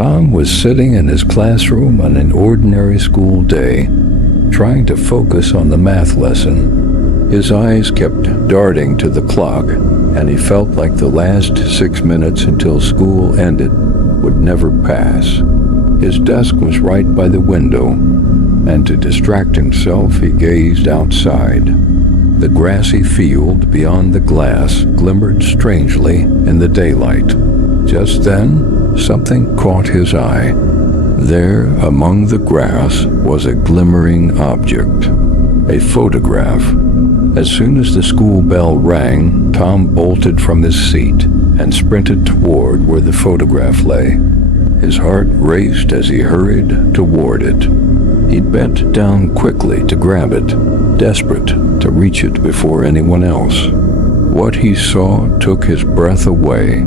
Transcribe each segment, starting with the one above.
Tom was sitting in his classroom on an ordinary school day, trying to focus on the math lesson. His eyes kept darting to the clock, and he felt like the last 6 minutes until school ended would never pass. His desk was right by the window, and to distract himself, he gazed outside. The grassy field beyond the glass glimmered strangely in the daylight. Just then, something caught his eye. There, among the grass, was a glimmering object, a photograph. As soon as the school bell rang, Tom bolted from his seat and sprinted toward where the photograph lay. His heart raced as he hurried toward it. He bent down quickly to grab it, desperate to reach it before anyone else. What he saw took his breath away.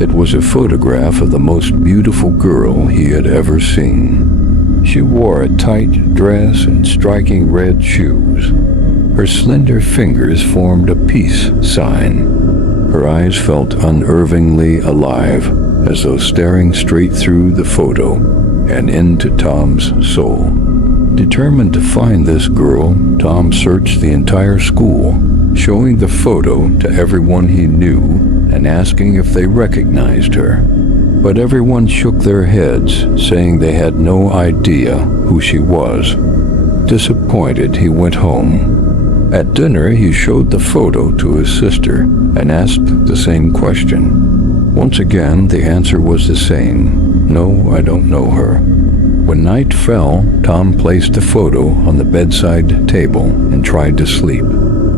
It was a photograph of the most beautiful girl he had ever seen. She wore a tight dress and striking red shoes. Her slender fingers formed a peace sign. Her eyes felt unervingly alive, as though staring straight through the photo and into Tom's soul. Determined to find this girl, Tom searched the entire school, showing the photo to everyone he knew and asking if they recognized her. But everyone shook their heads, saying they had no idea who she was. Disappointed, he went home. At dinner, he showed the photo to his sister and asked the same question. Once again, the answer was the same. No, I don't know her. When night fell, Tom placed the photo on the bedside table and tried to sleep.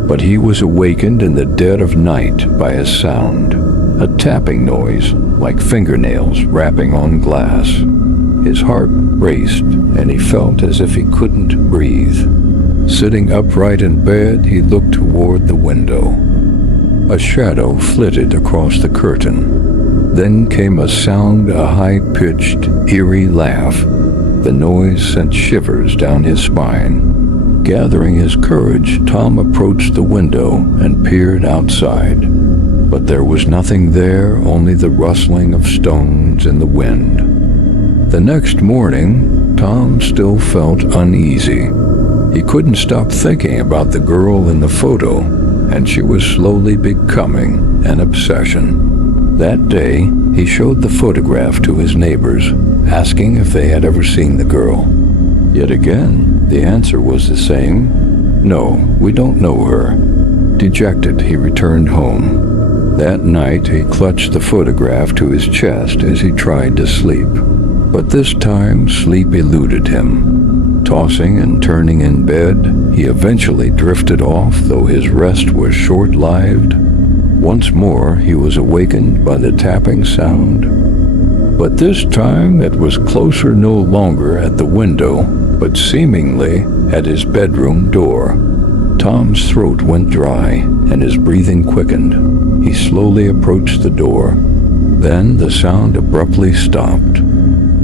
But he was awakened in the dead of night by a sound, a tapping noise like fingernails rapping on glass. His heart raced and he felt as if he couldn't breathe. Sitting upright in bed, he looked toward the window. A shadow flitted across the curtain. Then came a sound, a high-pitched, eerie laugh. The noise sent shivers down his spine. Gathering his courage, Tom approached the window and peered outside. But there was nothing there, only the rustling of stones in the wind. The next morning, Tom still felt uneasy. He couldn't stop thinking about the girl in the photo, and she was slowly becoming an obsession. That day, he showed the photograph to his neighbors, asking if they had ever seen the girl. Yet again, the answer was the same. No, we don't know her. Dejected, he returned home. That night, he clutched the photograph to his chest as he tried to sleep. But this time, sleep eluded him. Tossing and turning in bed, he eventually drifted off, though his rest was short-lived. Once more, he was awakened by the tapping sound. But this time, it was closer no longer at the window, but seemingly at his bedroom door. Tom's throat went dry, and his breathing quickened. He slowly approached the door. Then the sound abruptly stopped.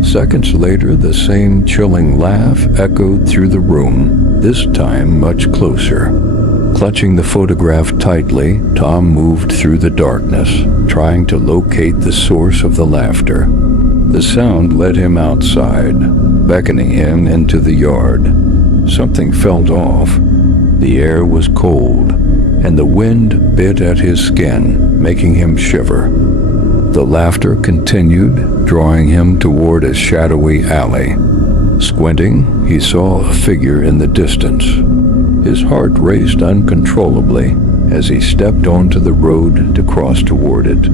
Seconds later, the same chilling laugh echoed through the room, this time much closer. Clutching the photograph tightly, Tom moved through the darkness, trying to locate the source of the laughter. The sound led him outside, beckoning him into the yard. Something felt off. The air was cold, and the wind bit at his skin, making him shiver. The laughter continued, drawing him toward a shadowy alley. Squinting, he saw a figure in the distance. His heart raced uncontrollably as he stepped onto the road to cross toward it.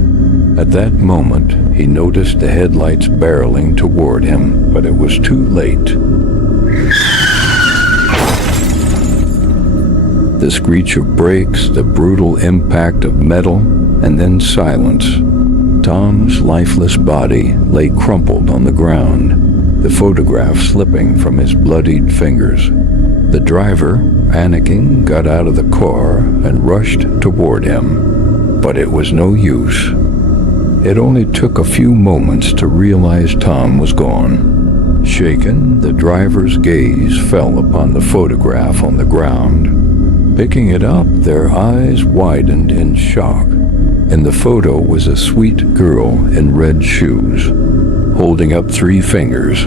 At that moment, he noticed the headlights barreling toward him, but it was too late. The screech of brakes, the brutal impact of metal, and then silence. Tom's lifeless body lay crumpled on the ground, the photograph slipping from his bloodied fingers. The driver, panicking, got out of the car and rushed toward him. But it was no use. It only took a few moments to realize Tom was gone. Shaken, the driver's gaze fell upon the photograph on the ground. Picking it up, their eyes widened in shock. In the photo was a sweet girl in red shoes. holding up 3 fingers.